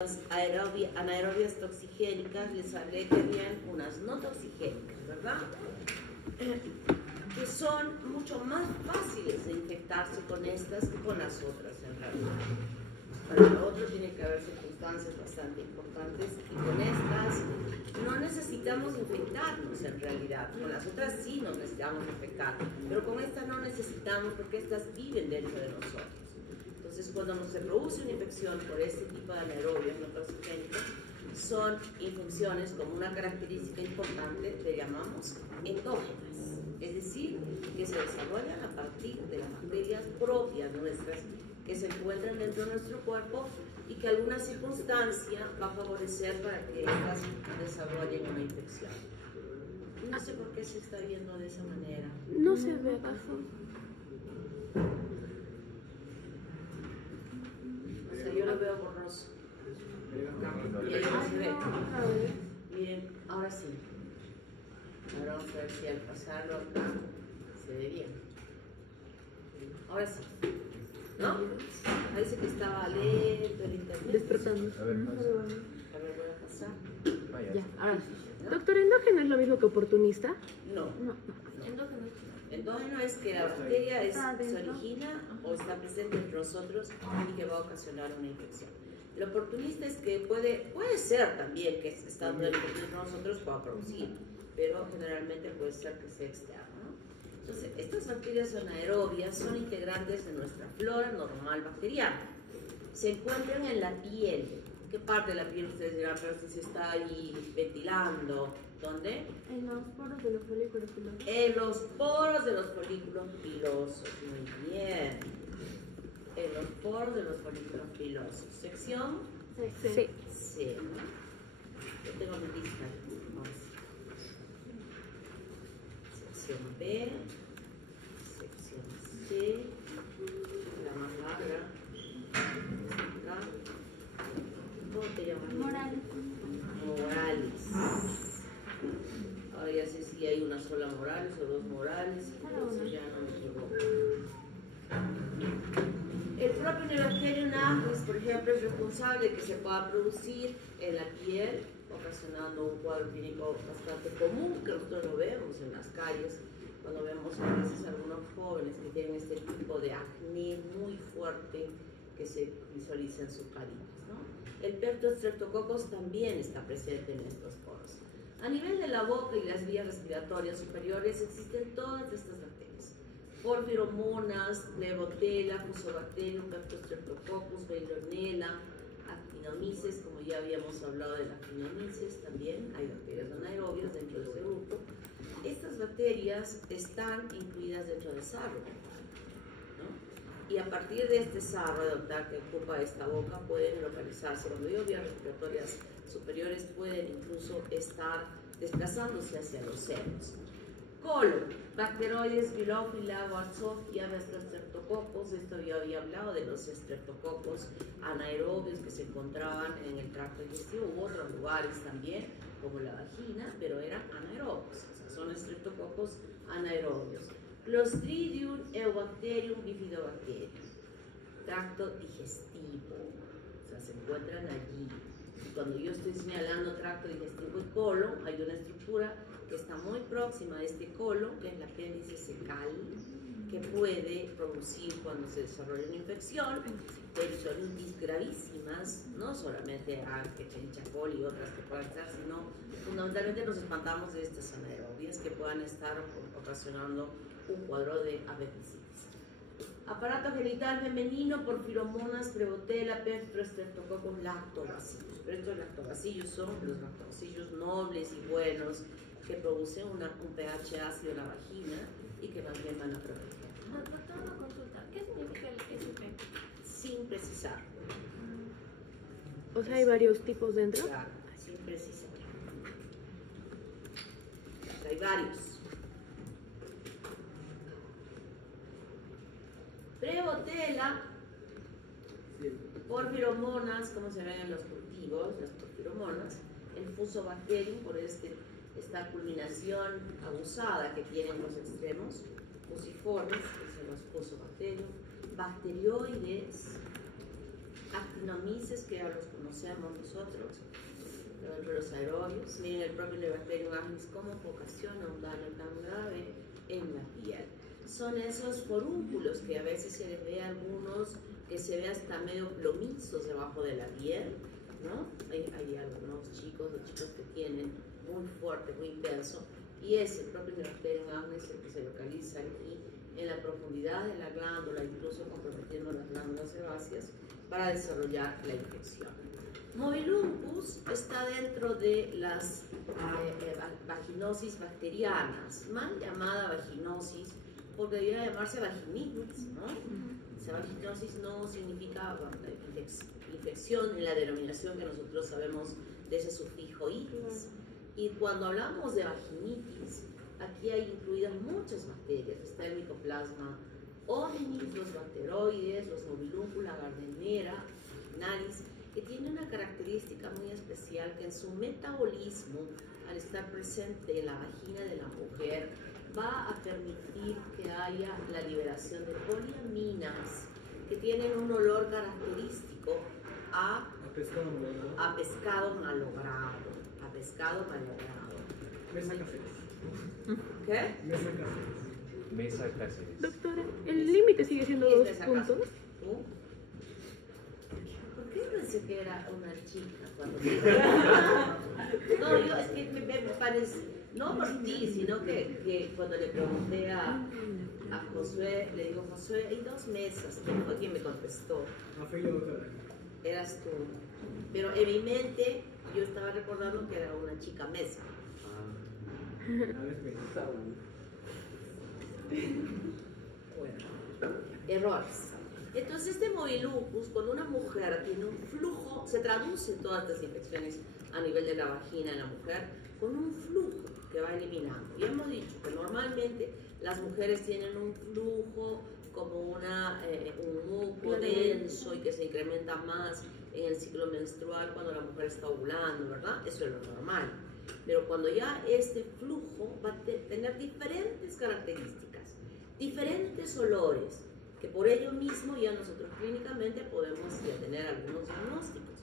anaerobias toxigénicas, les agregarían unas no toxigénicas, ¿verdad? Que son mucho más fáciles de infectarse con estas que con las otras en realidad. Para lo otro tiene que haber circunstancias bastante importantes y con estas no necesitamos infectarnos en realidad. Con las otras sí nos necesitamos infectar, pero con estas no necesitamos porque estas viven dentro de nosotros. Entonces, cuando se produce una infección por este tipo de anaerobias no toxigénicas, son infecciones como una característica importante que llamamos endógenas, es decir, que se desarrollan a partir de las bacterias propias nuestras que se encuentran dentro de nuestro cuerpo y que alguna circunstancia va a favorecer para que estas desarrollen una infección. No sé por qué se está viendo de esa manera. No se ve abajo. O sea, yo lo veo borroso. Bien, se ve. Bien, ahora sí. Ahora vamos a ver si al pasarlo acá se ve bien. Ahora sí. ¿No? Parece que estaba lento el internet. Despertando. A ver, voy a pasar. Ya, ahora sí. Doctor, ¿endógeno es lo mismo que oportunista? No. Endógeno es que la bacteria se origina o está presente entre nosotros y que va a ocasionar una infección. El oportunista es que puede ser también que estando entre nosotros pueda producir, pero generalmente puede ser que sea externo. Entonces, estas bacterias anaerobias son integrantes de nuestra flora normal bacteriana. Se encuentran en la piel. ¿Qué parte de la piel ustedes dirán, pero si se está ahí ventilando? ¿Dónde? En los poros de los folículos pilosos. En los poros de los folículos pilosos. Muy bien. En los poros de los folículos pilosos. ¿Sección? Sí. Sí. Yo tengo mi lista. Sección B. Sección C. La más larga. Acá. ¿Cómo te llamas? Morales. Ahora ya sé si hay una sola Morales o dos Morales. Entonces ya no me equivoco. El propio Neogerio nacris, por ejemplo, es responsable de que se pueda producir en la piel, ocasionando un cuadro clínico bastante común que nosotros lo vemos en las calles, cuando vemos a veces algunos jóvenes que tienen este tipo de acné muy fuerte que se visualiza en sus caritas, ¿no? El Streptococcus también está presente en estos poros. A nivel de la boca y las vías respiratorias superiores existen todas estas bacterias. Porfiromonas, Klebsiella, Fusobacterium, Streptococcus, Veillonella, Actinomyces, como ya habíamos hablado de las Actinomyces, también hay bacterias anaerobias dentro de ese grupo. Estas bacterias están incluidas dentro del sarro, ¿no? Y a partir de este sarro adoptar que ocupa esta boca pueden localizarse, cuando digo vías respiratorias superiores, pueden incluso estar desplazándose hacia los senos. Colon, Bacteroides, Bilophila, Wartzogia, Streptococcus. Esto yo había hablado de los estreptococos anaerobios que se encontraban en el tracto digestivo u otros lugares también, como la vagina, pero eran anaerobios, o sea, son estreptococos anaerobios. Clostridium, Eubacterium, Bifidobacterium, tracto digestivo, o sea, se encuentran allí. Y cuando yo estoy señalando tracto digestivo y colon, hay una estructura que está muy próxima a este colon, que es el apéndice secal, que puede producir cuando se desarrolla una infección, peritonitis gravísimas, no solamente Escherichia coli y otras que puedan estar, sino fundamentalmente nos espantamos de estas anaerobias que puedan estar ocasionando un cuadro de apendicitis. Aparato genital femenino, porfiromonas, Prevotella, Streptococcus, lactobacillus. Pero estos lactobacillus son los lactobacillus nobles y buenos que producen un pH ácido en la vagina y que más bien van a proteger. Doctor, una consulta. ¿Qué significa el SP? Sin precisar. O sea, hay varios tipos dentro. Claro, sin precisar. Hay varios. Prevotella, porfiromonas, como se ven en los cultivos, las porfiromonas, el Fusobacterium, por esta culminación abusada que tienen los extremos, fusiformes, que son los Fusobacterium, bacterioides, actinomices, que ya los conocemos nosotros, dentro de los aerobios. Miren el propio Neobasterio agnis cómo ocasiona un daño tan grave en la piel. Son esos forúnculos que a veces se les ve a algunos que se ve hasta medio plomizos debajo de la piel, ¿no? Hay algunos chicos o chicas que tienen muy fuerte, muy intenso, y es el propio Neobasterio agnis el que se localiza aquí en la profundidad de la glándula, incluso comprometiendo las glándulas sebáceas para desarrollar la infección. Mobiluncus está dentro de las vaginosis bacterianas, mal llamada vaginosis, porque debería llamarse vaginitis, ¿no? Esa vaginosis no significa infección en la denominación que nosotros sabemos de ese sufijo itis. Y cuando hablamos de vaginitis, aquí hay incluidas muchas bacterias. Está el Mycoplasma hominis, los bacteroides, los Mobiluncula gardnerella vaginalis, que tiene una característica muy especial, que en su metabolismo, al estar presente en la vagina de la mujer, va a permitir que haya la liberación de poliaminas que tienen un olor característico a pescado malogrado. A pescado malogrado. Mesa Cáceres. ¿Qué? Mesa Cáceres. Mesa Cáceres. Doctora, ¿el límite sigue siendo 2 puntos? ¿Tú? ¿Por qué pensé que era una chica cuando No, yo es que me parece, no por ti, sino que cuando le pregunté a Josué, le digo, Josué, hay 2 mesas. ¿Quién fue quien me contestó? No fui yo, doctora. Eras tú. Pero en mi mente yo estaba recordando que era una chica mesa. A ver, Bueno, errores. Entonces este Mobiluncus, cuando una mujer tiene un flujo, se traduce en todas estas infecciones a nivel de la vagina en la mujer, con un flujo que va eliminando. Y hemos dicho que normalmente las mujeres tienen un flujo como un muco denso y que se incrementa más en el ciclo menstrual cuando la mujer está ovulando, ¿verdad? Eso es lo normal. Pero cuando ya este flujo va a tener diferentes características, diferentes olores, que por ello mismo ya nosotros clínicamente podemos ya tener algunos diagnósticos.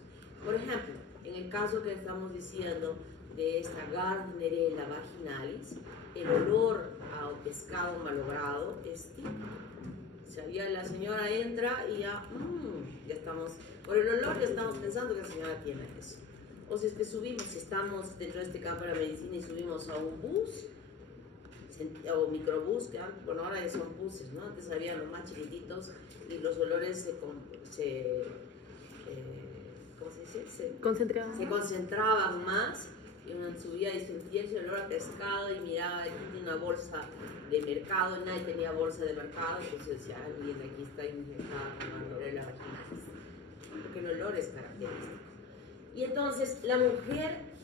Por ejemplo, en el caso que estamos diciendo de esta Gardnerella vaginalis, el olor a pescado malogrado es típico. O sea, ya la señora entra y ya estamos, por el olor ya estamos pensando que la señora tiene eso. O si es que subimos, si estamos dentro de este campo de la medicina y subimos a un bus, o microbús, que bueno, ahora ya son buses, ¿no? Antes había los más chiquititos y los olores ¿cómo se dice? Se concentraban más, y uno subía y sentía ese olor a pescado y miraba, aquí tiene una bolsa de mercado, y nadie tenía bolsa de mercado, entonces decía, alguien aquí está infectada con Gardnerella vaginalis, porque el olor es característico. Y entonces la mujer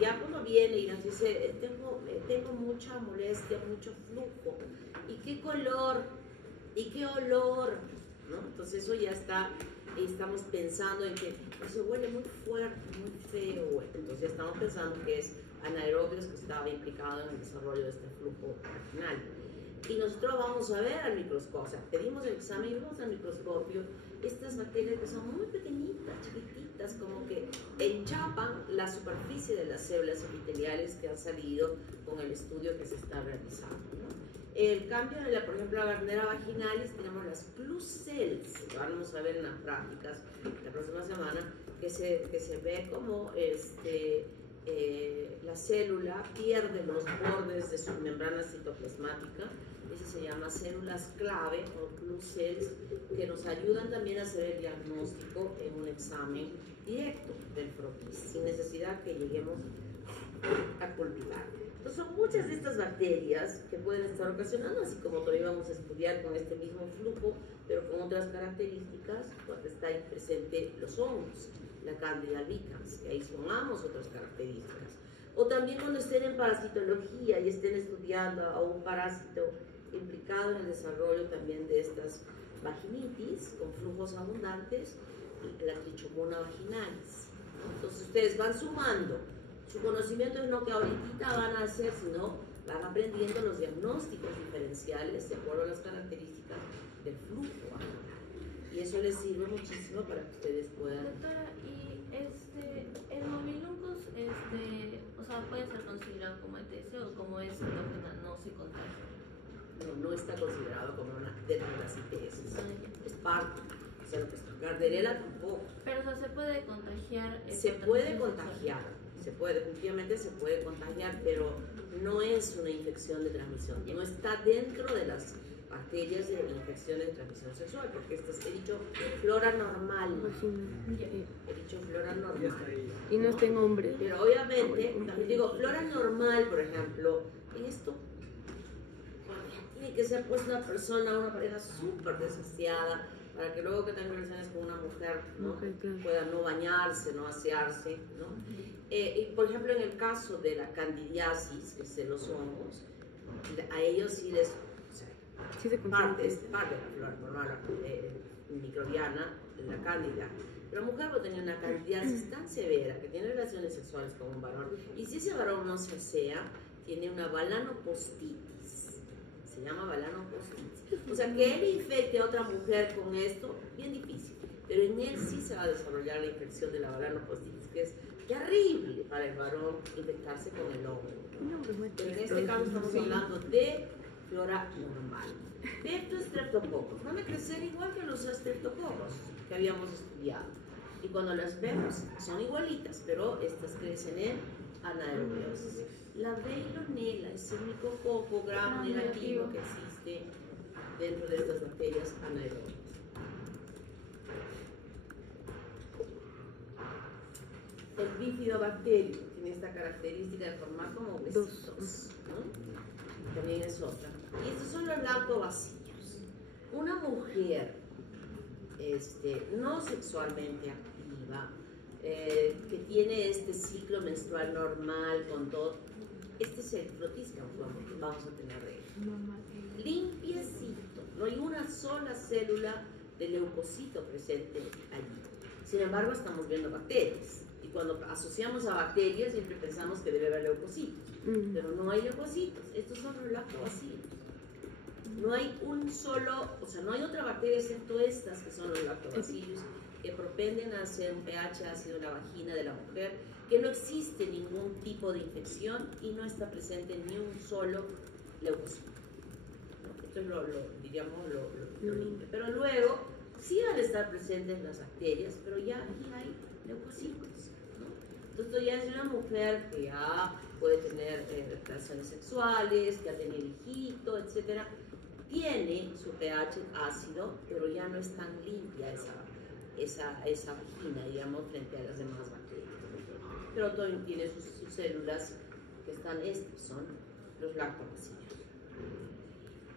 ya cuando viene y nos dice, tengo mucha molestia, mucho flujo, ¿y qué color? ¿Y qué olor? ¿No? Entonces eso ya está, estamos pensando en que eso huele muy fuerte, muy feo, entonces ya estamos pensando que es anaerobios que estaba implicado en el desarrollo de este flujo vaginal. Y nosotros vamos a ver al microscopio, o sea, pedimos el examen y vemos al microscopio estas bacterias que son muy pequeñitas, chiquititas, como que enchapan la superficie de las células epiteliales que han salido con el estudio que se está realizando, ¿no? El cambio, por ejemplo, la Gardnerella vaginalis, tenemos las plus cells, que vamos a ver en las prácticas la próxima semana, que se ve como la célula pierde los bordes de su membrana citoplasmática. Eso se llama células clave o plus cells, que nos ayudan también a hacer el diagnóstico en un examen directo del frotis, sin necesidad que lleguemos a cultivar. Entonces son muchas de estas bacterias que pueden estar ocasionando, así como todavía vamos a estudiar con este mismo flujo, pero con otras características, porque está ahí presente los hongos, la Candida albicans, que ahí sumamos otras características. O también cuando estén en parasitología y estén estudiando a un parásito implicado en el desarrollo también de estas vaginitis con flujos abundantes, la Trichomona vaginalis, ¿no? Entonces ustedes van sumando. Su conocimiento es no que ahorita van a hacer, sino van aprendiendo los diagnósticos diferenciales de acuerdo a las características del flujo vaginal. Y eso les sirve muchísimo para que ustedes puedan... Doctora, y el momiluncus, o sea, puede ser considerado como ETS o como es endógena, no se contagia. No está considerado como una dentro de las ITS. Ah, ya. Es parte. O sea, lo que es Gardnerella tampoco. Pero, o sea, se puede contagiar. Se puede contagiar. Se puede, definitivamente se puede contagiar, pero no es una infección de transmisión. No está dentro de las bacterias de infección de transmisión sexual, porque he dicho flora normal. He dicho flora Ya está normal. ahí. Y no estén hombres. Pero obviamente, también digo, flora normal, por ejemplo, esto tiene que ser pues una pareja súper desasiada, para que luego que tenga relaciones con una mujer, ¿no? Ok, claro. Pueda no bañarse, no asearse, ¿no? Y por ejemplo, en el caso de la candidiasis, que es de los hongos, a ellos sí les, o sea, Sí se parte de contagia. la flora normal microbiana, la cándida. Pero la mujer puede tener una candidiasis tan severa que tiene relaciones sexuales con un varón, y si ese varón no se asea, tiene una balanopostitis. Se llama balanopostitis. O sea, que él infecte a otra mujer con esto, bien difícil. Pero en él sí se va a desarrollar la infección de la balanopostitis, que es terrible para el varón infectarse con el hongo. Pero en este caso estamos hablando de flora normal. Leptostreptococcus van a crecer igual que los streptococos que habíamos estudiado. Y cuando las vemos son igualitas, pero estas crecen en anaerobiosis. La veilonela es el único coco gram negativo que existe dentro de estas bacterias anaerobias. El bifidobacterio tiene esta característica de formar como huesitos, ¿no? También es otra. Y estos son los lactobacillos. Una mujer no sexualmente activa, que tiene este ciclo menstrual normal con todo, este es el flotiscum que vamos a tener de él. Limpiecito, no hay una sola célula de leucocito presente allí. Sin embargo, estamos viendo bacterias. Y cuando asociamos a bacterias, siempre pensamos que debe haber leucocitos. Pero no hay leucocitos. Estos son los lactobacillos. No hay un solo, o sea, no hay otra bacteria excepto estas que son los lactobacillus, que propenden a hacer un pH ácido en la vagina de la mujer, que no existe ningún tipo de infección y no está presente ni un solo leucocito. ¿No? Esto es lo limpio. Pero luego sí van a estar presentes las bacterias, pero ya aquí hay leucocitos. ¿No? Entonces esto ya es una mujer que ya puede tener relaciones sexuales, que ha tenido hijito, etcétera. Tiene su pH ácido, pero ya no es tan limpia esa vagina, digamos, frente a las demás bacterias. Pero todavía tiene sus células que están, son los lactobacillus.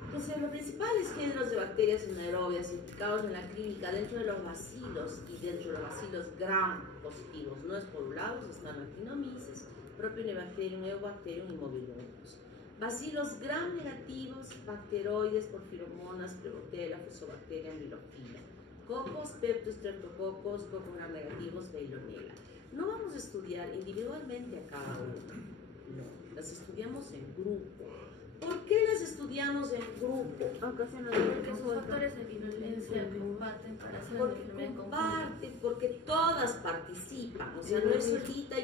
Entonces, los principales géneros de bacterias anaerobias implicados en la clínica dentro de los bacilos y dentro de los bacilos gram positivos no esporulados están Actinomyces, Propionibacterium, Eubacterium y Mobiluncus. Bacilos gram negativos, bacteroides, porfiromonas, Plebotella, Fusobacteria, Milofila. Cocos, Peptostreptococcus, cocos gram negativos, Veilonella. No vamos a estudiar individualmente a cada uno, no, las estudiamos en grupo. ¿Por qué las estudiamos en grupo? Porque sus factores de virulencia comparten para hacer una enfermedad conjunta. Porque todas participan, o sea, no es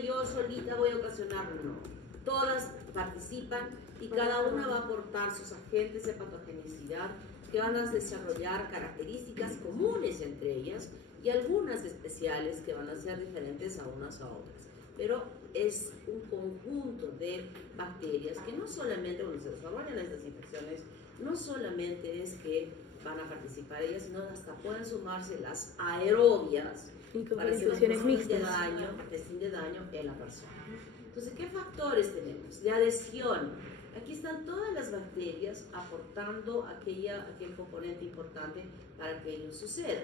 yo solita voy a ocasionar, no. Todas participan y cada una va a aportar sus agentes de patogenicidad que van a desarrollar características comunes entre ellas y algunas especiales que van a ser diferentes a unas a otras. Pero es un conjunto de bacterias que no solamente, cuando se desarrollan estas infecciones, no solamente es que van a participar ellas, sino hasta pueden sumarse las aerobias para hacer un festín de daño en la persona. Entonces, ¿qué factores tenemos? De adhesión. Aquí están todas las bacterias aportando aquel componente importante para que ello suceda.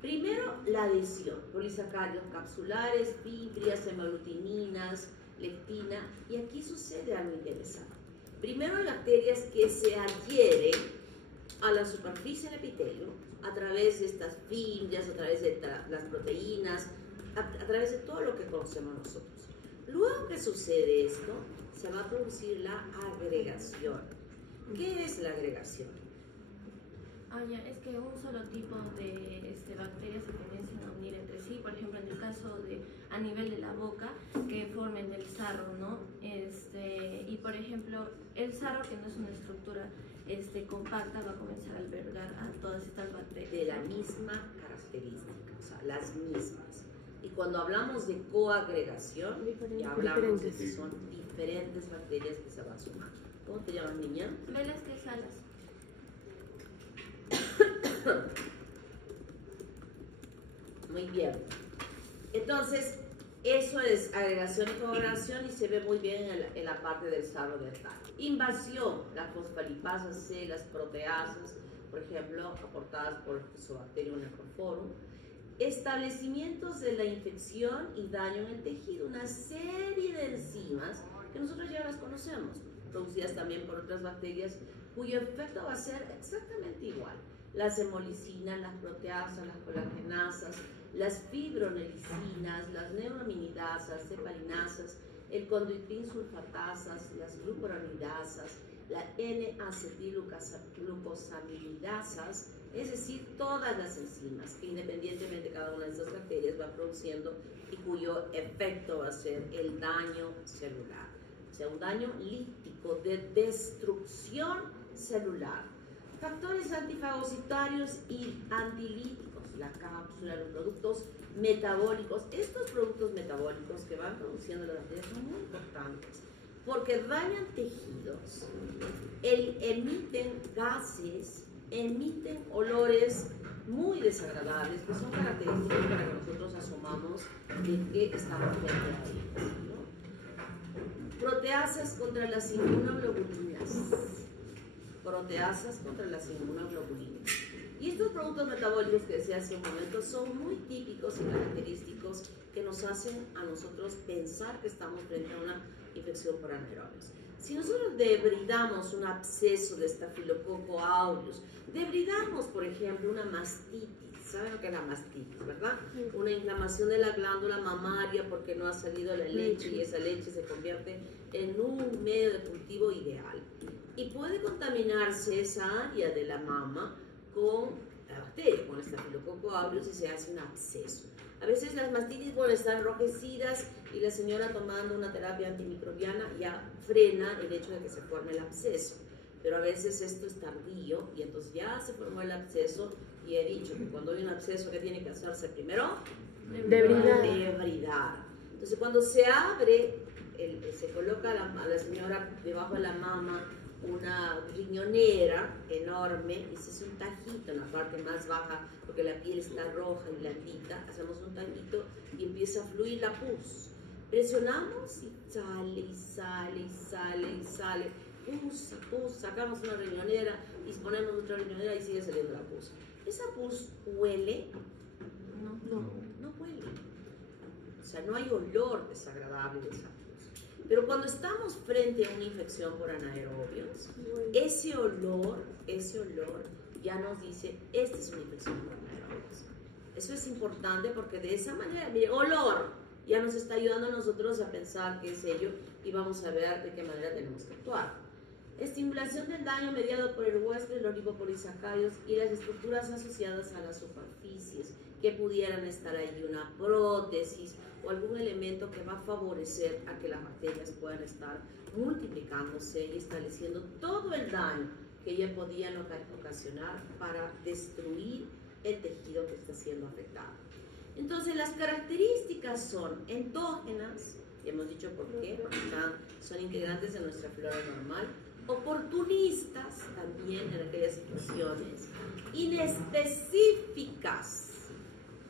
Primero, la adhesión, polisacáridos capsulares, fibrias, hemaglutininas, lectina, y aquí sucede algo interesante. Primero, hay bacterias que se adhieren a la superficie del epitelio a través de estas fibrias, a través de las proteínas, a través de todo lo que conocemos nosotros. Luego que sucede esto, se va a producir la agregación. ¿Qué es la agregación? Ah, ya, es que un solo tipo de bacterias se comienzan a unir entre sí, por ejemplo, en el caso de a nivel de la boca, que formen el sarro, ¿no? Y por ejemplo, el sarro, que no es una estructura compacta, va a comenzar a albergar a todas estas bacterias. De la misma característica, o sea, las mismas. Y cuando hablamos de coagregación, ya hablamos de que son diferentes bacterias que se van sumando. ¿Cómo te llamas, niña? Velázquez Salas. Muy bien. Entonces, eso es agregación y coagregación y se ve muy bien en la parte del sarro dental. Invasión, las fosfolipasas C, las proteasas, por ejemplo, aportadas por el Fusobacterium necrophorum. Establecimientos de la infección y daño en el tejido, una serie de enzimas que nosotros ya las conocemos, producidas también por otras bacterias, cuyo efecto va a ser exactamente igual. Las hemolicinas, las proteasas, las colagenasas, las fibronelicinas, las neurominidasas, heparinasas, el conduitinsulfatasas, las glucuronidasas, la N-acetilglucosamidasas, es decir, todas las enzimas que independientemente de cada una de estas bacterias va produciendo y cuyo efecto va a ser el daño celular, o sea, un daño lítico de destrucción celular. Factores antifagocitarios y antilíticos, la cápsula, los productos metabólicos. Estos productos metabólicos que van produciendo las bacterias son muy importantes porque dañan tejidos, emiten gases, emiten olores muy desagradables que son característicos para que nosotros asumamos de que estamos frente a ellos, ¿no? Proteasas contra las inmunoglobulinas. Proteasas contra las inmunoglobulinas. Y estos productos metabólicos que decía hace un momento son muy típicos y característicos que nos hacen a nosotros pensar que estamos frente a una infección por anaerobios. Si nosotros debridamos un absceso de Staphylococcus aureus, debridamos, por ejemplo, una mastitis, ¿saben lo que es la mastitis, verdad? Una inflamación de la glándula mamaria porque no ha salido la leche y esa leche se convierte en un medio de cultivo ideal. Y puede contaminarse esa área de la mama con la bacteria, con el Staphylococcus aureus y se hace un absceso. A veces las mastitis pueden estar enrojecidas y la señora tomando una terapia antimicrobiana ya frena el hecho de que se forme el absceso. Pero a veces esto es tardío y entonces ya se formó el absceso y he dicho que cuando hay un absceso, ¿qué tiene que hacerse primero? Debridar. Entonces cuando se abre, se coloca a la señora debajo de la mama una riñonera enorme y se hace un tajito en la parte más baja porque la piel está roja y blandita, hacemos un tajito y empieza a fluir la pus. Presionamos y sale, y sale, y sale, y sale. Pus y pus, sacamos una riñonera y ponemos otra riñonera y sigue saliendo la pus. ¿Esa pus huele? No huele. O sea, no hay olor desagradable de esa pus. Pero cuando estamos frente a una infección por anaerobios, ese olor ya nos dice, esta es una infección por anaerobios. Eso es importante porque de esa manera, mire, olor, ya nos está ayudando a nosotros a pensar qué es ello y vamos a ver de qué manera tenemos que actuar. Estimulación del daño mediado por el huésped, los lipopolisacáridos y las estructuras asociadas a las superficies, que pudieran estar ahí, una prótesis o algún elemento que va a favorecer a que las bacterias puedan estar multiplicándose y estableciendo todo el daño que ellas podían ocasionar para destruir el tejido que está siendo afectado. Entonces, las características son endógenas, y hemos dicho por qué, porque son integrantes de nuestra flora normal, oportunistas también en aquellas situaciones, inespecíficas.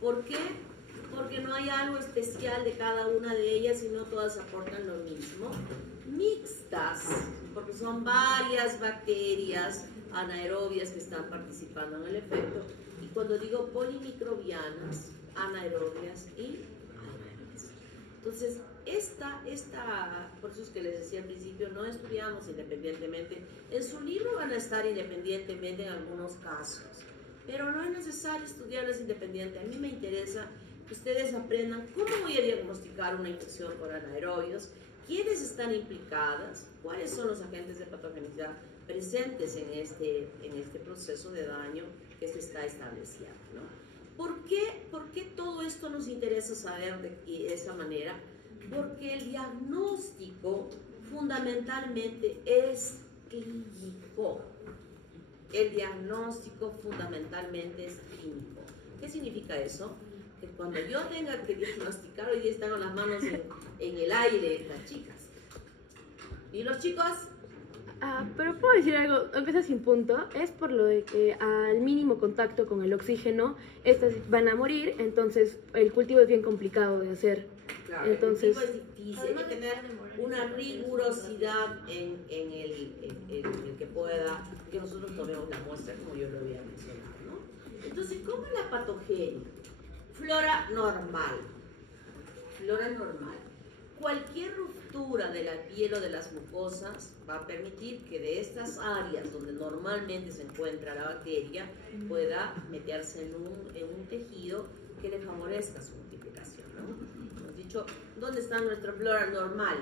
¿Por qué? Porque no hay algo especial de cada una de ellas, sino todas aportan lo mismo. Mixtas, porque son varias bacterias anaerobias que están participando en el efecto. Y cuando digo polimicrobianas, anaerobias y anaerobias. Entonces, por eso es que les decía al principio, no estudiamos independientemente. En su libro van a estar independientemente en algunos casos, pero no es necesario estudiarlas independiente. A mí me interesa que ustedes aprendan cómo voy a diagnosticar una infección por anaerobios, quiénes están implicadas, cuáles son los agentes de patogenicidad presentes en este proceso de daño que se está estableciendo, ¿no? ¿Por qué todo esto nos interesa saber de esa manera? Porque el diagnóstico fundamentalmente es clínico. El diagnóstico fundamentalmente es clínico. ¿Qué significa eso? Que cuando yo tenga que diagnosticar, hoy día están con las manos en el aire las chicas. ¿Y los chicos? Pero puedo decir algo, aunque sea sin punto, es por lo de que al mínimo contacto con el oxígeno, estas van a morir, entonces el cultivo es bien complicado de hacer. Claro, entonces, el cultivo es difícil, hay que tener una rigurosidad en el que pueda, que nosotros tomemos la muestra, como yo lo había mencionado, ¿no? Entonces, ¿cómo es la patogenia? Flora normal. Flora normal. Cualquier ruptura de la piel o de las mucosas va a permitir que de estas áreas donde normalmente se encuentra la bacteria pueda meterse en un tejido que le favorezca su multiplicación, ¿no? Hemos dicho, ¿dónde está nuestra flora normal?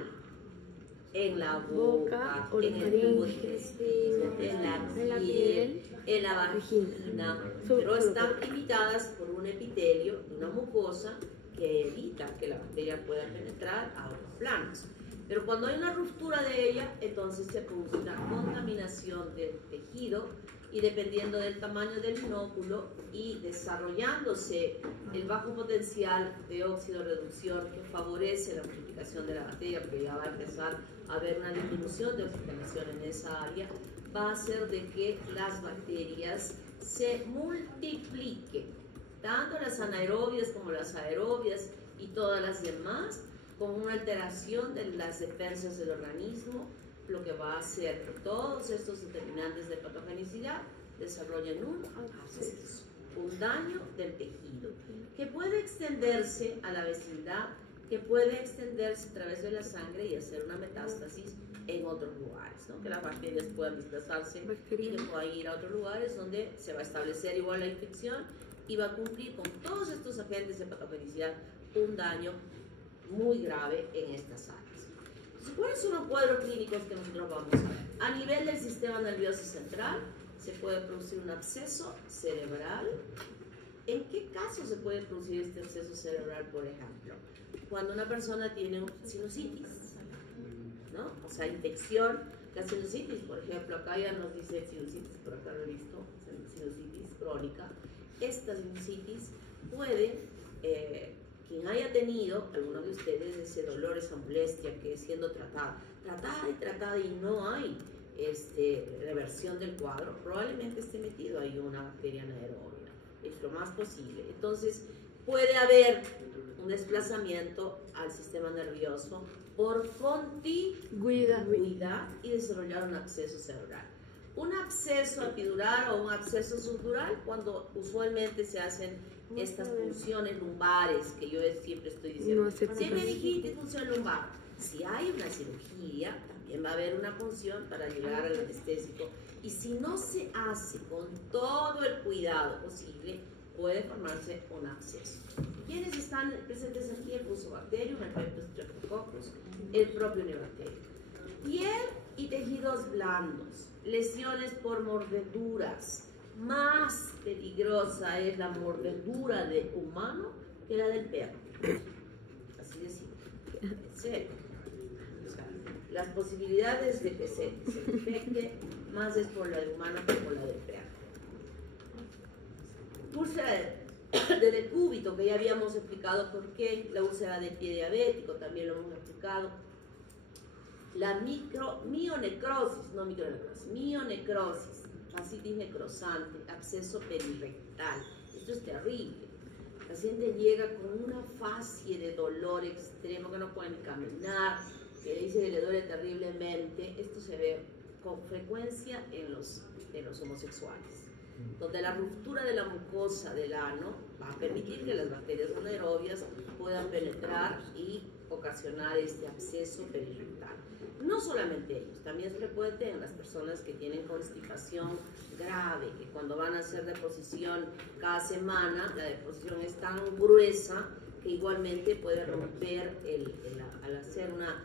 En la boca, en el tubo digestivo, en la piel, en la vagina, pero están limitadas por un epitelio de una mucosa que evita que la bacteria pueda penetrar a otros planos. Pero cuando hay una ruptura de ella, entonces se produce una contaminación del tejido y dependiendo del tamaño del inóculo y desarrollándose el bajo potencial de óxido reducción que favorece la multiplicación de la bacteria, porque ya va a empezar a haber una disminución de oxigenación en esa área, va a hacer de que las bacterias se multipliquen, tanto las anaerobias como las aerobias y todas las demás, con una alteración de las defensas del organismo, lo que va a hacer que todos estos determinantes de patogenicidad desarrollen un absceso, un daño del tejido, que puede extenderse a la vecindad, que puede extenderse a través de la sangre y hacer una metástasis en otros lugares, ¿no? Que las bacterias puedan desplazarse y que puedan ir a otros lugares donde se va a establecer igual la infección y va a cumplir con todos estos agentes de patogenicidad un daño muy grave en estas áreas. Entonces, ¿cuáles son los cuadros clínicos que nosotros vamos a ver? A nivel del sistema nervioso central, se puede producir un absceso cerebral. ¿En qué caso se puede producir este absceso cerebral, por ejemplo? Cuando una persona tiene sinusitis, ¿no? O sea, infección, la sinusitis, por ejemplo, acá ya nos dice sinusitis, por acá lo he visto, sinusitis crónica. Esta sinusitis puede, quien haya tenido, algunos de ustedes, ese dolor, esa molestia que es siendo tratada y no hay reversión del cuadro, probablemente esté metido ahí una bacteria anaerobia, es lo más posible. Entonces, puede haber un desplazamiento al sistema nervioso por contigüidad y desarrollar un absceso cerebral. Un absceso epidural o un absceso subdural, cuando usualmente se hacen estas funciones lumbares, que yo siempre estoy diciendo, si hay meningitis, función lumbar. Si hay una cirugía, también va a haber una función para llegar al anestésico. Y si no se hace con todo el cuidado posible, puede formarse un absceso. ¿Quiénes están presentes aquí? El Fusobacterium, el Streptococcus, el propio Neobacterium. Piel y tejidos blandos, lesiones por mordeduras. Más peligrosa es la mordedura de humano que la del perro. Así de simple. En serio. O sea, las posibilidades de que se infecte más es por la de humano que por la del perro. Úlcera de decúbito, que ya habíamos explicado por qué. La úlcera del pie diabético también lo hemos explicado. La mionecrosis, mionecrosis, fascitis necrosante, absceso perirectal. Esto es terrible. El paciente llega con una fascie de dolor extremo, que no puede ni caminar, que dice que le duele terriblemente. Esto se ve con frecuencia en los homosexuales, donde la ruptura de la mucosa del ano va a permitir que las bacterias anaerobias puedan penetrar y ocasionar este absceso perirectal. No solamente ellos, también es frecuente en las personas que tienen constipación grave, que cuando van a hacer deposición cada semana, la deposición es tan gruesa que igualmente puede romper a las hacer una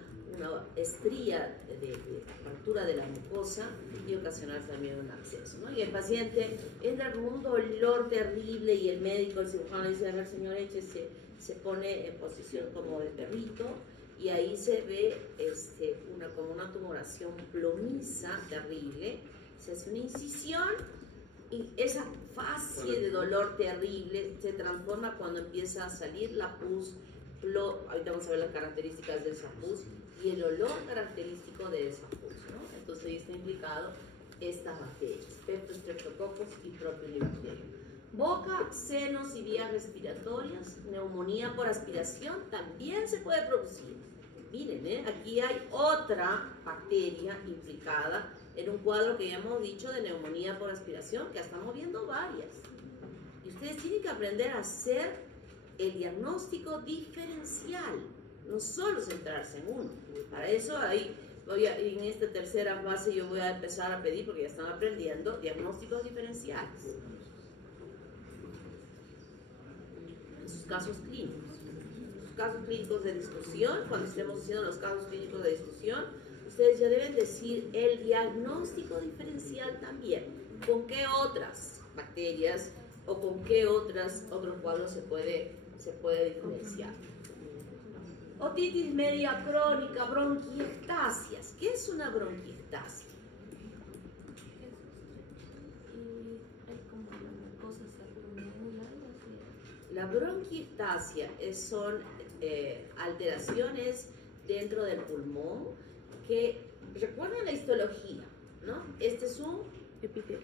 estría de fractura de la mucosa y ocasionar también un absceso, ¿no? Y el paciente entra con un dolor terrible y el médico, el cirujano, dice: a ver, señor, échese, se pone en posición como de perrito y ahí se ve como una tumoración plomiza terrible. Se hace una incisión y esa fase de dolor terrible se transforma cuando empieza a salir la pus. Ahorita vamos a ver las características de esa pus y el olor característico de esa pus, ¿no? Entonces ahí está implicado estas bacterias, Streptococcus y Propionibacterium. Boca, senos y vías respiratorias, neumonía por aspiración también se puede producir. Miren, aquí hay otra bacteria implicada en un cuadro que ya hemos dicho de neumonía por aspiración, que estamos viendo varias. Y ustedes tienen que aprender a hacer el diagnóstico diferencial, no solo centrarse en uno. Para eso ahí en esta tercera fase yo voy a empezar a pedir, porque ya están aprendiendo, diagnósticos diferenciales en sus casos clínicos. Sus casos clínicos de discusión, cuando estemos haciendo los casos clínicos de discusión, ustedes ya deben decir el diagnóstico diferencial también. ¿Con qué otras bacterias o con qué otros cuadros se puede diferenciar? Otitis media crónica, bronquiectasias. ¿Qué es una bronquiectasia? La bronquiectasia son alteraciones dentro del pulmón que, recuerden la histología, ¿no? Este es un epitelio,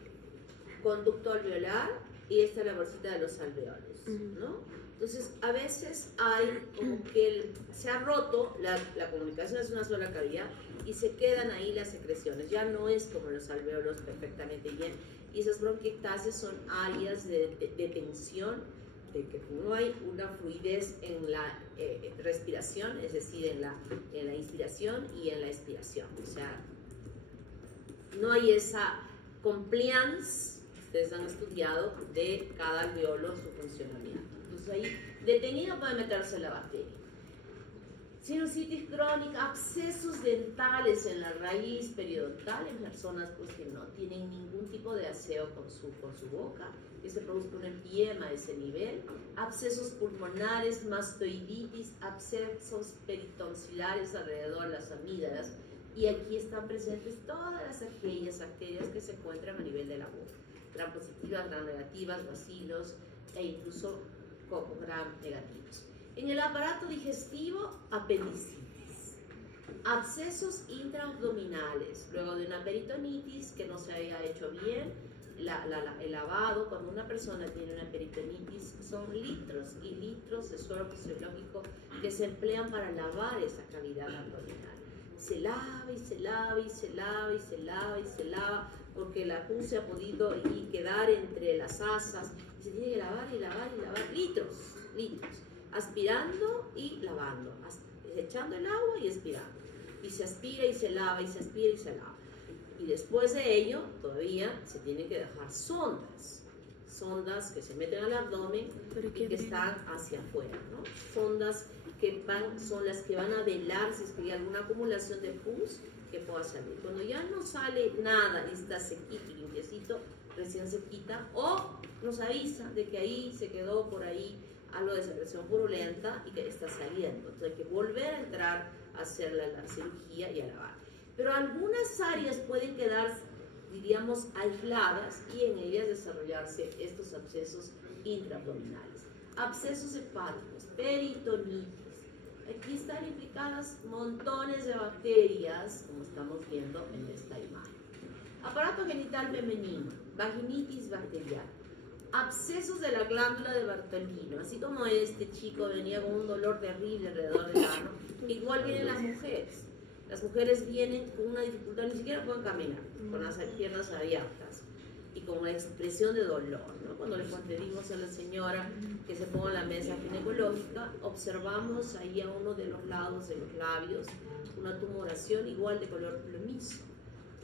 conducto alveolar y esta es la bolsita de los alveolos, ¿no? Entonces, a veces hay como que se ha roto, la comunicación es una sola cavidad y se quedan ahí las secreciones. Ya no es como los alveolos perfectamente bien. Y esas bronquiectasias son áreas de tensión, de que no hay una fluidez en la respiración, es decir, en la inspiración y en la expiración. O sea, no hay esa compliance, ustedes han estudiado, de cada alveolo su funcionamiento. Entonces ahí detenido puede meterse la bacteria. Sinusitis crónica, abscesos dentales en la raíz periodontal en personas pues, que no tienen ningún tipo de aseo con su boca, que se produzca un empiema a ese nivel, abscesos pulmonares, mastoiditis, abscesos peritonsulares alrededor de las amígdalas, y aquí están presentes todas aquellas bacterias que se encuentran a nivel de la boca, gram positivas, gram negativas, bacilos e incluso coco gram negativos. En el aparato digestivo, apendicitis, abscesos intraabdominales, luego de una peritonitis que no se haya hecho bien, el lavado. Cuando una persona tiene una peritonitis, son litros y litros de suero fisiológico que se emplean para lavar esa cavidad abdominal. Se lava y se lava y se lava y se lava y se lava, porque la pus se ha podido quedar entre las asas, y se tiene que lavar y lavar y lavar, litros, aspirando y lavando, echando el agua y aspirando, y se aspira y se lava y se aspira y se lava. Y después de ello, todavía se tienen que dejar sondas que se meten al abdomen y que están hacia afuera, ¿no? Sondas que son las que van a velar si es que hay alguna acumulación de pus que pueda salir. Cuando ya no sale nada y está sequito y limpiecito, recién se quita, o nos avisa de que ahí se quedó por ahí algo de secreción purulenta y que está saliendo. Entonces hay que volver a entrar a hacer la cirugía y a lavar. Pero algunas áreas pueden quedar, diríamos, aisladas y en ellas desarrollarse estos abscesos intraabdominales. Abscesos hepáticos, peritonitis. Aquí están implicadas montones de bacterias, como estamos viendo en esta imagen. Aparato genital femenino, vaginitis bacteriana. Abscesos de la glándula de Bartolino, así como este chico venía con un dolor terrible alrededor del ano, igual vienen las mujeres. Las mujeres vienen con una dificultad, ni siquiera pueden caminar, con las piernas abiertas y con una expresión de dolor, ¿no? Cuando le pedimos a la señora que se ponga la mesa ginecológica, observamos ahí a uno de los lados de los labios una tumoración igual de color plomizo.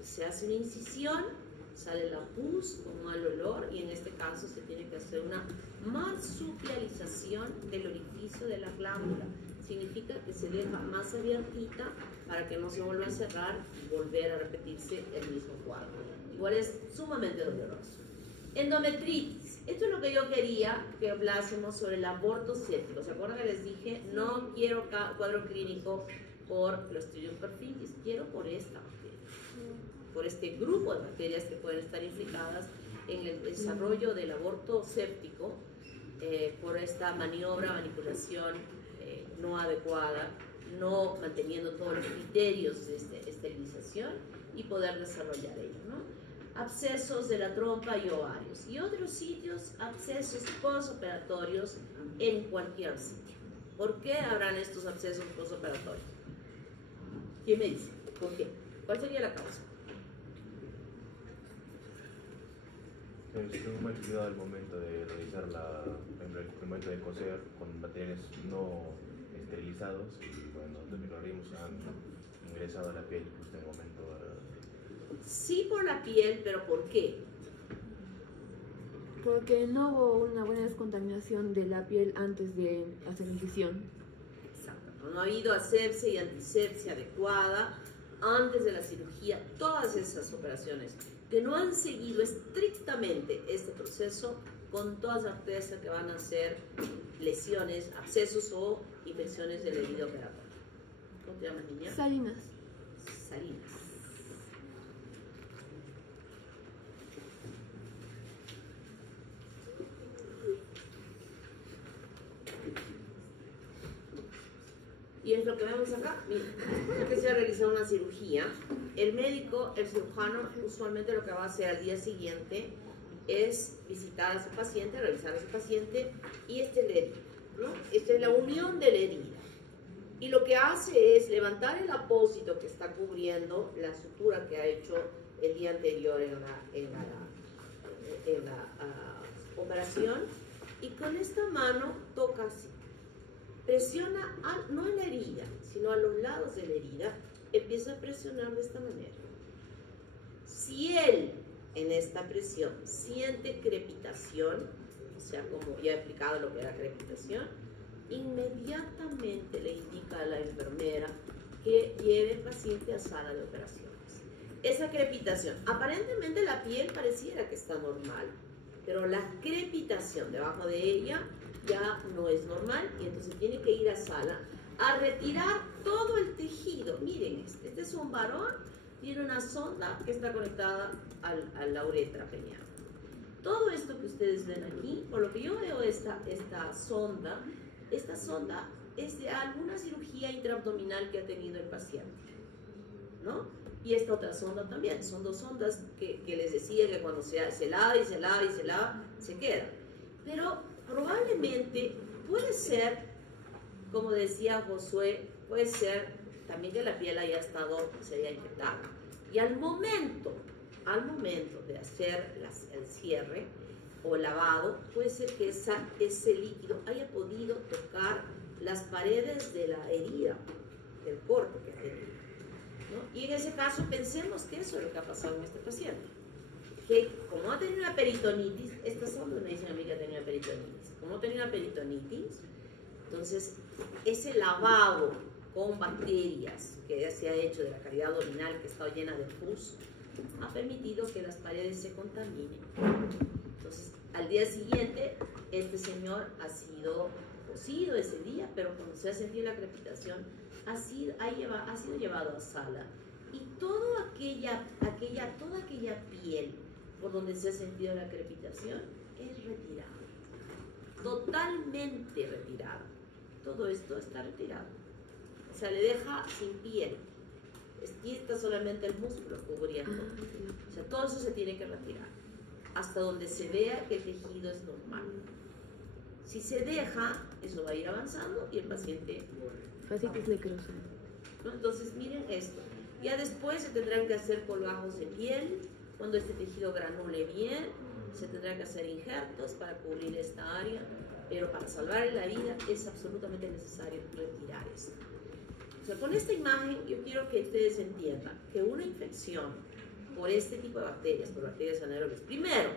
Se hace una incisión, sale la pus con mal olor y en este caso se tiene que hacer una marsupialización del orificio de la glándula. significa que se deja más abiertita para que no se vuelva a cerrar y volver a repetirse el mismo cuadro. Igual es sumamente doloroso. Endometritis. Esto es lo que yo quería que hablásemos sobre el aborto séptico. ¿Se acuerdan que les dije? No quiero cuadro clínico por Clostridium perfringens, quiero por esta bacteria, por este grupo de bacterias que pueden estar implicadas en el desarrollo del aborto séptico, por esta manipulación no adecuada, no manteniendo todos los criterios de esterilización y poder desarrollar ello, ¿no? Abscesos de la trompa y ovarios y otros sitios, abscesos postoperatorios en cualquier sitio. ¿Por qué habrán estos abscesos postoperatorios? ¿Quién me dice? ¿Por qué? ¿Cuál sería la causa? Es un mal cuidado al momento de realizar el momento de coser con materiales no esterilizados y bueno, los microorganismos han ingresado a la piel justo en el momento. Sí, por la piel, pero ¿por qué? Porque no hubo una buena descontaminación de la piel antes de hacer incisión. Exacto. No ha habido asepsia y antisepsia adecuada antes de la cirugía. Todas esas operaciones que no han seguido estrictamente este proceso, con toda certeza que van a ser lesiones, abscesos o infecciones de la herida operatoria. ¿Cómo te llamas, niña? Salinas. Salinas. Y es lo que vemos acá. Miren, después que se ha realizado una cirugía, el médico, el cirujano, usualmente lo que va a hacer al día siguiente es visitar a su paciente, revisar a su paciente, y esta es la herida, ¿no? Esta es la unión de la herida. Y lo que hace es levantar el apósito que está cubriendo la sutura que ha hecho el día anterior en la operación, y con esta mano toca así. Presiona, no en la herida, sino a los lados de la herida, empieza a presionar de esta manera. Si él, en esta presión, siente crepitación, o sea, como ya he explicado lo que era crepitación, inmediatamente le indica a la enfermera que lleve el paciente a sala de operaciones. Esa crepitación, aparentemente la piel pareciera que está normal, pero la crepitación debajo de ella ya no es normal y entonces tiene que ir a sala a retirar todo el tejido. Miren, este es un varón, tiene una sonda que está conectada a la uretra peniana. Todo esto que ustedes ven aquí, por lo que yo veo esta sonda es de alguna cirugía intraabdominal que ha tenido el paciente, ¿no? Y esta otra sonda también, son dos sondas que les decía que cuando se lava y se lava y se lava, se queda. Pero probablemente puede ser, como decía Josué, puede ser también que la piel se haya infectado. Y al momento de hacer el cierre o lavado, puede ser que ese líquido haya podido tocar las paredes de la herida, del corte que tenía, ¿no? Y en ese caso pensemos que eso es lo que ha pasado en este paciente. Que como ha tenido una peritonitis, estas son donde dicen a mí que ha tenido una peritonitis. Como ha tenido una peritonitis, entonces ese lavado con bacterias que se ha hecho de la cavidad abdominal que está llena de pus, ha permitido que las paredes se contaminen. Entonces, al día siguiente, este señor ha sido cosido ese día, pero cuando se ha sentido la crepitación, ha sido llevado a sala. Y toda aquella piel por donde se ha sentido la crepitación es retirada, totalmente retirada. Todo esto está retirado, o sea, le deja sin piel. Aquí está solamente el músculo cubriendo, o sea, todo eso se tiene que retirar hasta donde se vea que el tejido es normal. Si se deja, eso va a ir avanzando y el paciente Fascitis necrosa. ¿no? Entonces miren esto, ya después se tendrán que hacer colgajos de piel. Cuando este tejido granule bien, se tendrán que hacer injertos para cubrir esta área, pero para salvar la vida es absolutamente necesario retirar esto. O sea, con esta imagen yo quiero que ustedes entiendan que una infección por este tipo de bacterias, por bacterias anaerobias, primero,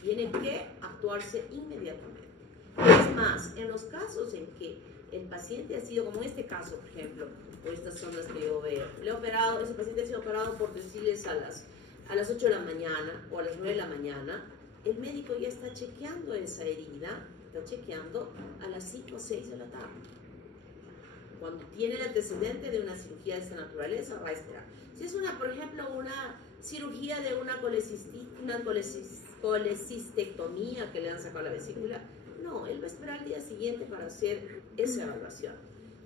tiene que actuarse inmediatamente. Es más, en los casos en que el paciente ha sido, como en este caso, por ejemplo, o estas zonas que yo veo, le he operado, ese paciente ha sido operado por decirles a las 8 de la mañana o a las 9 de la mañana, el médico ya está chequeando esa herida, está chequeando a las 5 o 6 de la tarde. Cuando tiene el antecedente de una cirugía de esta naturaleza, va a esperar. Si es por ejemplo, una cirugía de una colecistectomía que le han sacado la vesícula, no, él va a esperar al día siguiente para hacer esa evaluación.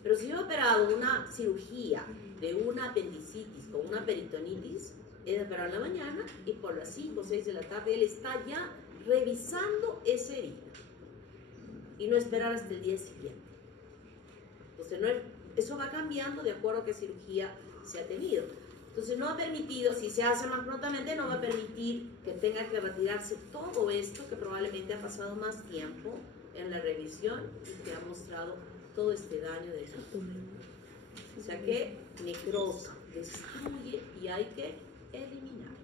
Pero si yo he operado una cirugía de una apendicitis con una peritonitis, es de operar en la mañana y por las 5 o 6 de la tarde él está ya revisando esa herida y no esperar hasta el día siguiente. Entonces, eso va cambiando de acuerdo a qué cirugía se ha tenido. Entonces, no ha permitido, si se hace más prontamente, no va a permitir que tenga que retirarse todo esto que probablemente ha pasado más tiempo en la revisión y que ha mostrado todo este daño de esa tumor. O sea que necrosa, destruye y hay que eliminar,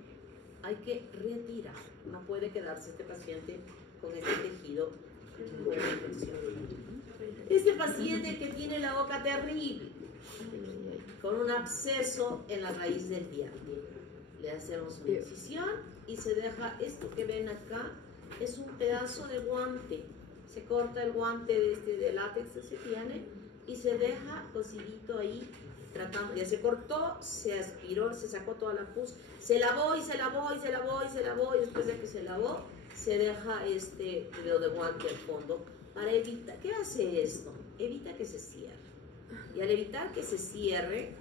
hay que retirar. No puede quedarse este paciente con este tejido con una infección. Este paciente que tiene la boca terrible, con un absceso en la raíz del diente, le hacemos una incisión y se deja, esto que ven acá es un pedazo de guante, se corta el guante de látex que se tiene y se deja cosidito ahí, tratando, ya se cortó, se aspiró, se sacó toda la pus, se lavó y se lavó y se lavó y se lavó y después de que se lavó se deja este dedo de guante al fondo para evitar, ¿qué hace esto? Evita que se cierre. Y al evitar que se cierre,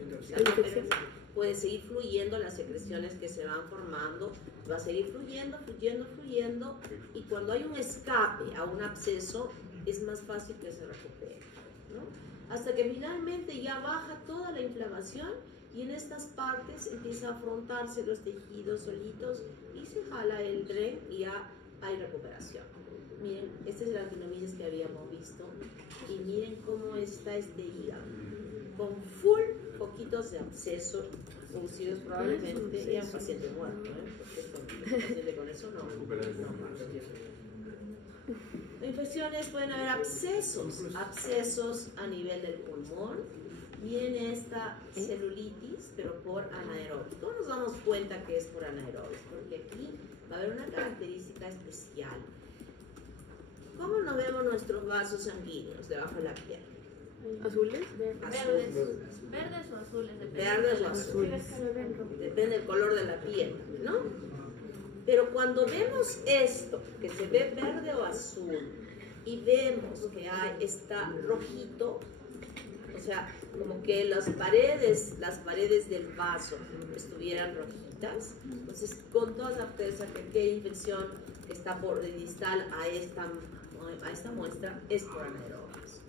puede seguir fluyendo las secreciones que se van formando, va a seguir fluyendo, fluyendo, fluyendo, y cuando hay un escape a un absceso, es más fácil que se recupere, ¿no? Hasta que finalmente ya baja toda la inflamación y en estas partes empieza a afrontarse los tejidos solitos y se jala el dren y ya hay recuperación. Miren, este es el actinomides que habíamos visto y miren cómo está este hígado, con full poquitos de absceso producidos probablemente y un paciente muerto, porque un paciente con eso no. Infecciones, pueden haber abscesos a nivel del pulmón. Miren esta celulitis, pero por anaerobis. ¿Cómo nos damos cuenta que es por anaerobis? Porque aquí va a haber una característica especial. ¿Cómo nos vemos nuestros vasos sanguíneos debajo de la piel? ¿Azules? Verdes o azules, depende. Verdes o azules. Depende del color de la piel, ¿no? Pero cuando vemos esto, que se ve verde o azul, y vemos que está rojito, o sea, como que las paredes del vaso estuvieran rojitas, entonces con toda certeza que aquella infección que está por distal a esta muestra es por anaerobis,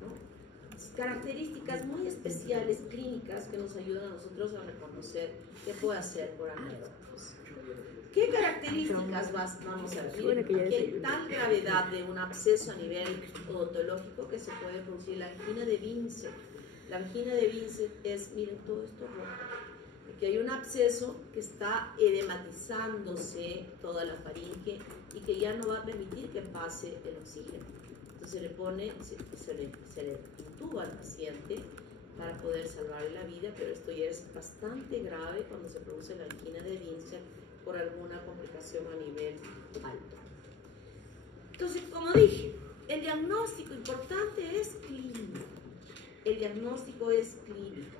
¿no? Características muy especiales clínicas que nos ayudan a nosotros a reconocer qué puede hacer por anaerobis. ¿Qué características vamos a ver? Aquí hay tal gravedad de un absceso a nivel odontológico que se puede producir la angina de Vincent. La angina de Vincent es, miren, todo esto rojo. Aquí hay un absceso que está edematizándose toda la faringe y que ya no va a permitir que pase el oxígeno. Entonces se le intuba al paciente para poder salvarle la vida, pero esto ya es bastante grave cuando se produce la angina de Vincent por alguna complicación a nivel alto. Entonces, como dije, el diagnóstico importante es clínico. El diagnóstico es clínico.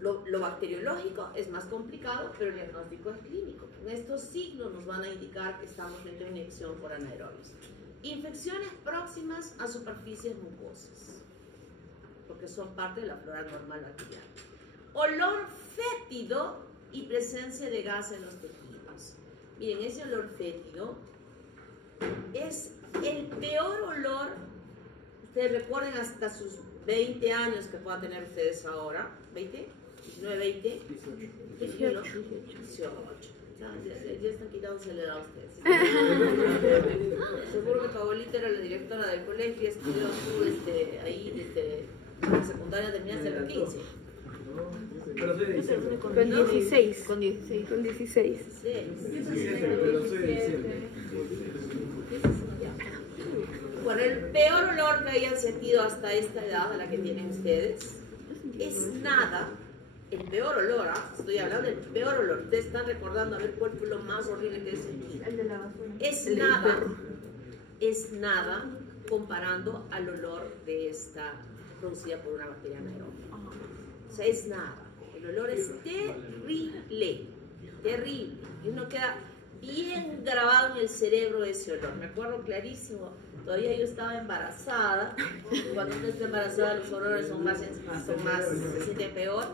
Lo bacteriológico es más complicado, pero el diagnóstico es clínico. Estos signos nos van a indicar que estamos frente a una infección por anaerobis. Infecciones próximas a superficies mucosas, porque son parte de la flora normal bacteriana. Olor fétido y presencia de gas en los tejidos. Miren, ese olor fétido es el peor olor. Ustedes recuerden hasta sus 20 años que puedan tener ustedes ahora. ¿20? 19, 20, 18. Ya están quitándose la edad a ustedes. Seguro que tu abuelita era la directora del colegio y estudió tú ahí desde la secundaria, terminaste a los 15. Pero soy de diciembre. Con 16. Con 16. Con 16. Pero soy de diciembre. Bueno, el peor olor que hayan sentido hasta esta edad a la que tienen ustedes es nada. El peor olor, estoy hablando del peor olor. Ustedes están recordando a ver cuál fue lo más horrible que he sentido. El de la basura. Es nada comparando al olor de esta producida por una bacteria anaeróbica. O sea, es nada. El olor es terrible, terrible. Y uno queda bien grabado en el cerebro ese olor. Me acuerdo clarísimo. Todavía yo estaba embarazada. Cuando uno está embarazada, los olores son más, se siente peor.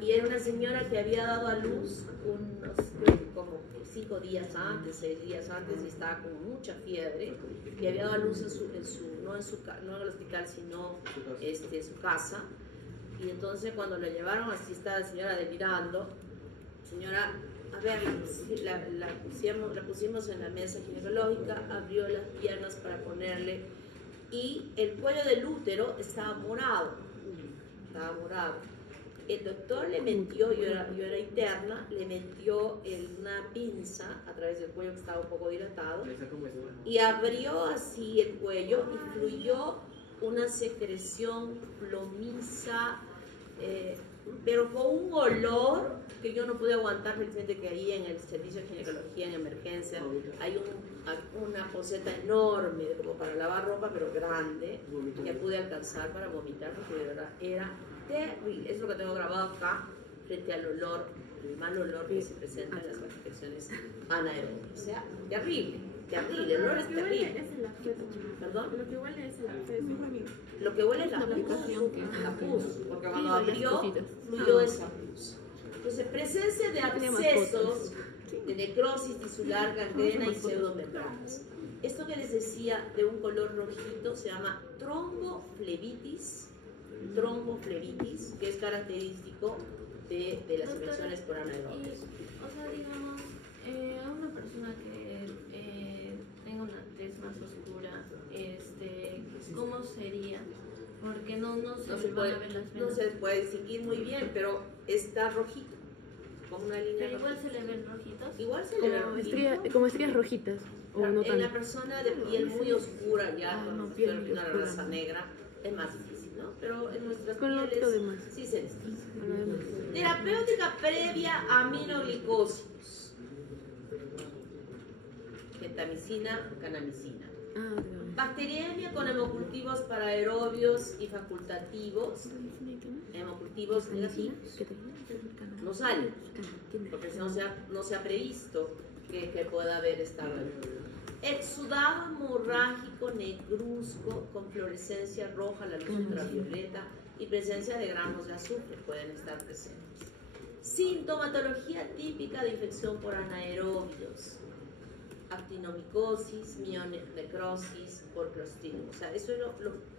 Y era una señora que había dado a luz unos, creo que como 5 días antes, 6 días antes, y estaba con mucha fiebre, y había dado a luz no en el hospital, sino en su casa. Y entonces cuando la llevaron, así estaba la señora delirando. Señora, a ver, la pusimos en la mesa ginecológica, abrió las piernas para ponerle, y el cuello del útero estaba morado. Estaba morado. El doctor le metió, yo era interna, le metió una pinza a través del cuello que estaba un poco dilatado y abrió así el cuello y fluyó una secreción plomiza, pero con un olor que yo no pude aguantar. Precisamente que ahí en el servicio de ginecología en emergencia hay una poceta enorme como para lavar ropa, pero grande, que pude alcanzar para vomitar porque de verdad era terrible. Es lo que tengo grabado acá frente al olor, el mal olor que se presenta en las infecciones anaeróbicas. O sea, terrible, terrible, el olor es terrible. ¿Perdón? Lo que huele es el acceso. Lo que huele es la pus, porque cuando abrió, fluyó esa pus. Entonces, presencia de abscesos, de necrosis tisular, gangrena y pseudomembranas. Esto que les decía de un color rojito se llama tromboflebitis, que es característico de las infecciones por anaerobias. O sea, digamos, a una persona que tenga una tez más oscura, ¿cómo sería? Porque no se van a ver las venas. No se puede distinguir muy bien, pero está rojito, como una línea pero igual rojita. se le ven rojitos. Igual se le ve rojito. Como estrías rojitas. O no En la persona de piel muy oscura, ya con una raza negra, es más difícil, ¿no? Pero en nuestras pieles sí se distingue. Terapéutica previa a aminoglicosis. Gentamicina, canamicina. Bacteriemia con hemocultivos para aerobios y facultativos. Hemocultivos negativos. No salen, porque no se ha previsto que pueda haber estado ahí. Exudado hemorrágico negruzco con fluorescencia roja, la luz ultravioleta y presencia de granos de azufre pueden estar presentes. Sintomatología típica de infección por anaerobios. Actinomicosis, mionecrosis por clostridium. O sea, eso es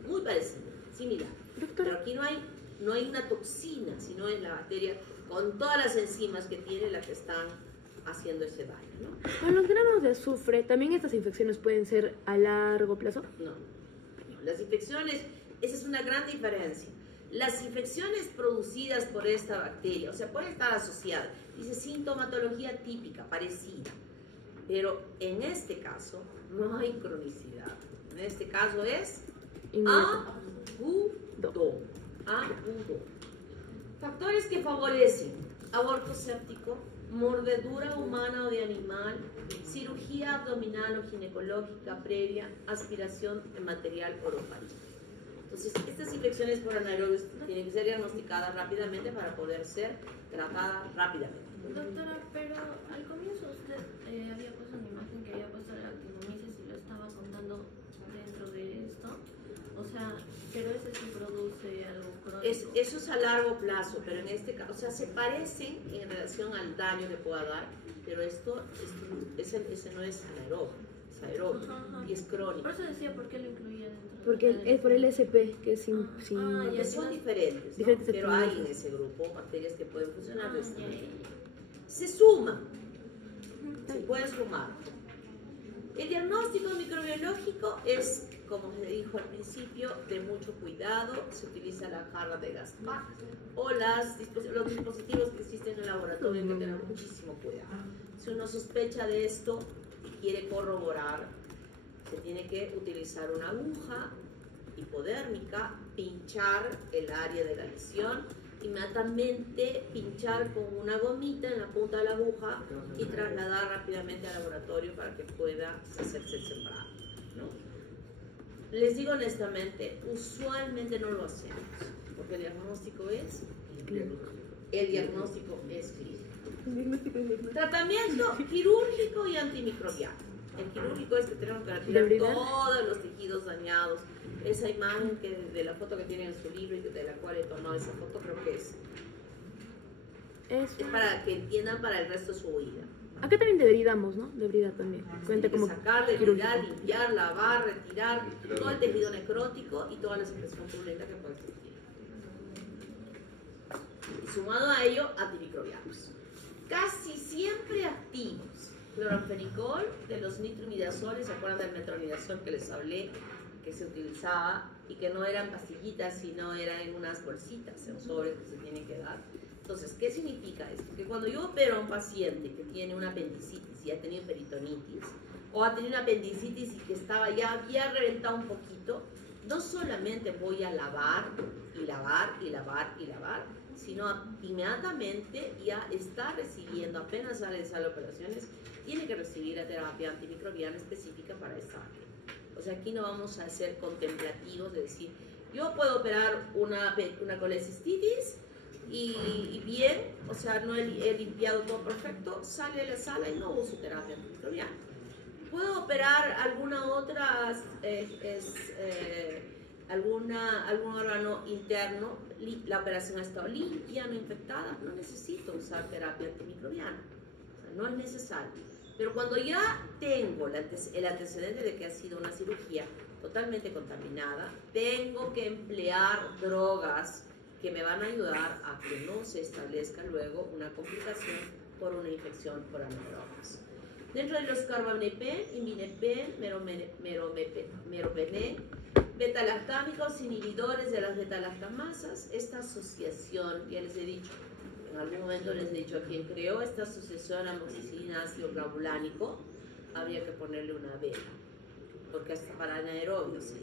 muy parecido, similar. Pero aquí no hay una toxina, sino es la bacteria con todas las enzimas que tiene la que están haciendo ese daño, ¿no? Con los granos de azufre, ¿también estas infecciones pueden ser a largo plazo? No. Las infecciones, esa es una gran diferencia. Las infecciones producidas por esta bacteria, o sea, pueden estar asociadas. Dice sintomatología típica, parecida. Pero en este caso no hay cronicidad. En este caso es agudo. Factores que favorecen: aborto séptico, mordedura humana o de animal, cirugía abdominal o ginecológica previa, aspiración de material orofaríngeo. Entonces, estas infecciones por anaerobios tienen que ser diagnosticadas rápidamente para poder ser tratadas rápidamente. Doctora, pero al comienzo usted había puesto una imagen que había puesto la actinomisis y lo estaba contando dentro de esto. O sea, pero ese sí produce algo crónico. Eso es a largo plazo, pero en este caso, o sea, se parecen en relación al daño que pueda dar, pero ese no es anaerobio, es aerobio y es crónico. Por eso decía por qué lo incluía dentro. Porque es por el SP, que es sin Porque son diferentes, ¿no? Pero hay en ese grupo bacterias que pueden funcionar. Se suma, se puede sumar. El diagnóstico microbiológico es, como se dijo al principio, de mucho cuidado. Se utiliza la jarra de Gaspar o los dispositivos que existen en el laboratorio, hay que tener muchísimo cuidado. Si uno sospecha de esto y quiere corroborar, Se tiene que utilizar una aguja hipodérmica, pinchar el área de la lesión, inmediatamente pinchar con una gomita en la punta de la aguja y trasladar rápidamente al laboratorio para que pueda hacerse el sembrado, ¿no? Les digo honestamente, usualmente no lo hacemos, porque el diagnóstico es clínico. Tratamiento quirúrgico y antimicrobiano. El quirúrgico es que tenemos que retirar todos los tejidos dañados. Esa imagen de la foto que tiene en su libro y de la cual he tomado esa foto, creo que es para que entiendan para el resto de su vida. Acá también debridamos, ¿no? Debridar también. Cuenta como sacar, debridar, limpiar, lavar, retirar todo el tejido necrótico y toda la secreción purulenta que puede existir. Y sumado a ello, antimicrobianos. Casi siempre activos. Cloranfenicol, de los nitroimidazoles, ¿se acuerdan del metronidazol que les hablé? Que se utilizaba y que no eran pastillitas, sino eran en unas bolsitas, en sobres que se tienen que dar. Entonces, ¿qué significa esto? Que cuando yo opero a un paciente que tiene una apendicitis y ha tenido peritonitis, o ha tenido una apendicitis y que había reventado un poquito, no solamente voy a lavar y lavar y lavar y lavar, sino inmediatamente ya está recibiendo, apenas sale de sala de operaciones, tiene que recibir la terapia antimicrobiana específica para esa área. O sea, aquí no vamos a ser contemplativos de decir, yo puedo operar una colecistitis y bien, o sea, no he limpiado todo perfecto, sale de la sala y no uso terapia antimicrobiana. Puedo operar alguna otra, algún órgano interno, la operación ha estado limpia, no infectada, no necesito usar terapia antimicrobiana, o sea, no es necesario. Pero cuando ya tengo el antecedente de que ha sido una cirugía totalmente contaminada, tengo que emplear drogas que me van a ayudar a que no se establezca luego una complicación por una infección por anaerobias. Dentro de los carbamazepam, imipenem, meropenem, betalactámicos, inhibidores de las betalactamasas, esta asociación, ya les he dicho, en algún momento les he dicho a quien creó esta asociación amoxicilina ácido clavulánico, habría que ponerle una vela, porque hasta para anaerobios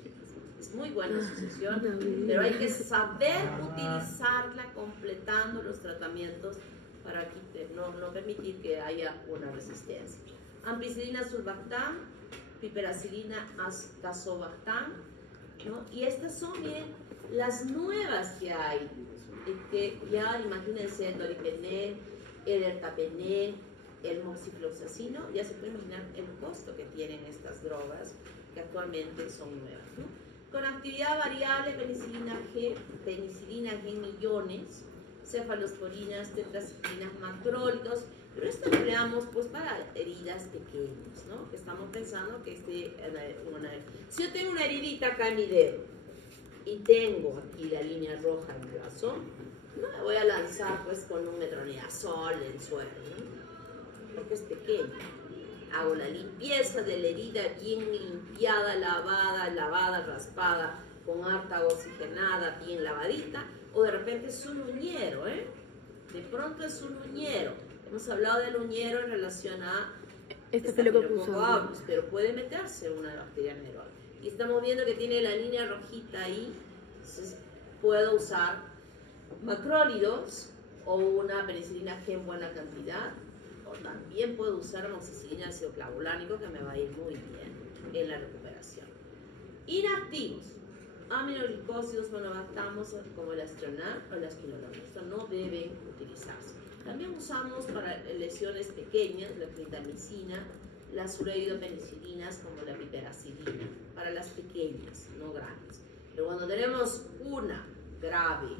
es muy buena asociación, pero hay que saber utilizarla completando los tratamientos para no permitir que haya una resistencia. Ampicilina sulbactam, piperacilina tazobactam, ¿no? Y estas son bien las nuevas que hay, que ya imagínense el doripenem, el ertapenem, el moxifloxacino, ya se puede imaginar el costo que tienen estas drogas que actualmente son nuevas, ¿no? Con actividad variable, penicilina G en millones, cefalosporinas, tetraciclinas, macrólidos, pero esto lo empleamos pues para heridas pequeñas, ¿no? Que estamos pensando que si yo tengo una heridita acá en mi dedo y tengo aquí la línea roja en el brazo, no me voy a lanzar pues con un metronidazol en el suelo, ¿no? Porque es pequeño. Hago la limpieza de la herida bien limpiada, lavada, raspada, con harta oxigenada, bien lavadita, o de repente es un uñero, ¿eh? De pronto es un uñero. Hemos hablado del uñero en relación a Staphylococcus aureus, pero puede meterse una bacteria anaeróbica. Y estamos viendo que tiene la línea rojita ahí, entonces puedo usar macrólidos o una penicilina G en buena cantidad, o también puedo usar amoxicilina ácido clavulánico, que me va a ir muy bien en la recuperación. Inactivos, aminoglicósidos, monobactamos como el astronal o el asquinolona. Esto no deben utilizarse. También usamos para lesiones pequeñas la clindamicina, las ureidopenicilinas como la piperacilina, para las pequeñas, no grandes. Pero cuando tenemos una grave,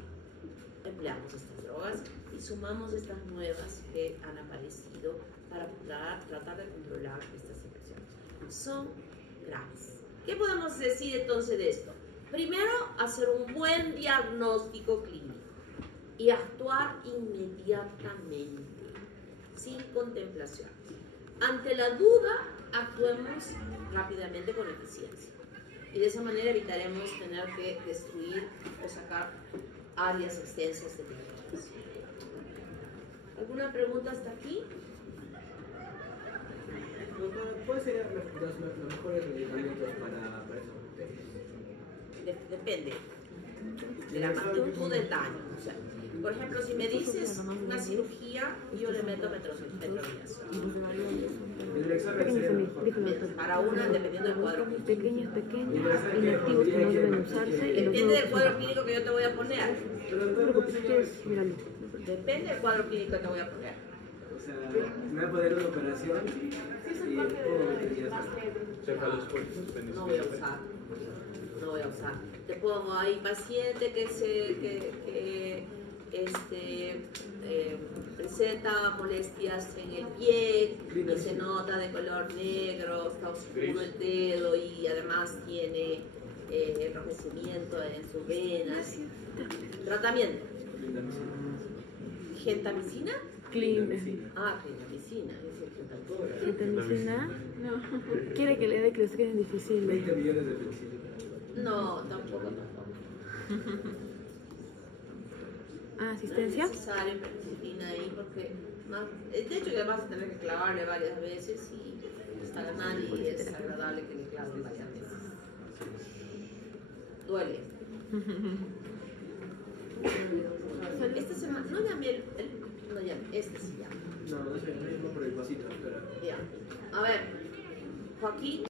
empleamos estas drogas y sumamos estas nuevas que han aparecido para tratar de controlar estas infecciones. Son graves. ¿Qué podemos decir entonces de esto? Primero, hacer un buen diagnóstico clínico y actuar inmediatamente, sin contemplación. Ante la duda, actuemos rápidamente con eficiencia. Y de esa manera evitaremos tener que destruir o sacar áreas extensas de tejidos. ¿Alguna pregunta hasta aquí? ¿Cuáles serían los mejores medicamentos para esas bacterias? Depende de la magnitud del daño. O sea, por ejemplo, si me dices una cirugía, yo le meto metromidazol. El Lexapro sería mejor. Para una, dependiendo del cuadro. Pequeños, inactivos que no deben usarse. Y los Depende del nuevos cuadro clínico que yo te voy a poner. Pero no te preocupes, si quieres, míralo. Depende del cuadro clínico que te voy a poner. o sea, me va a poner una operación y puedo meter ya. Cefalosporins, No voy a usar. No voy a usar. Te pongo ahí paciente que presenta molestias en el pie y se nota de color negro, está oscuro el dedo y además tiene enrojecimiento en sus venas. Tratamiento. ¿Gentamicina? Ah, gentamicina. ¿Gentamicina? No. Quiere que le dé que lo saquen difícil. 20 millones de penicilina. No, tampoco. ¿Asistencia? No es necesario penicilina ahí porque de hecho que vas a tener que clavarle varias veces y para nadie es agradable que le claven varias veces. Duele. Esta semana, no llamé no llamé, este sí llama. No sé, no por el vasito, pero... Ya. A ver, Joaquín.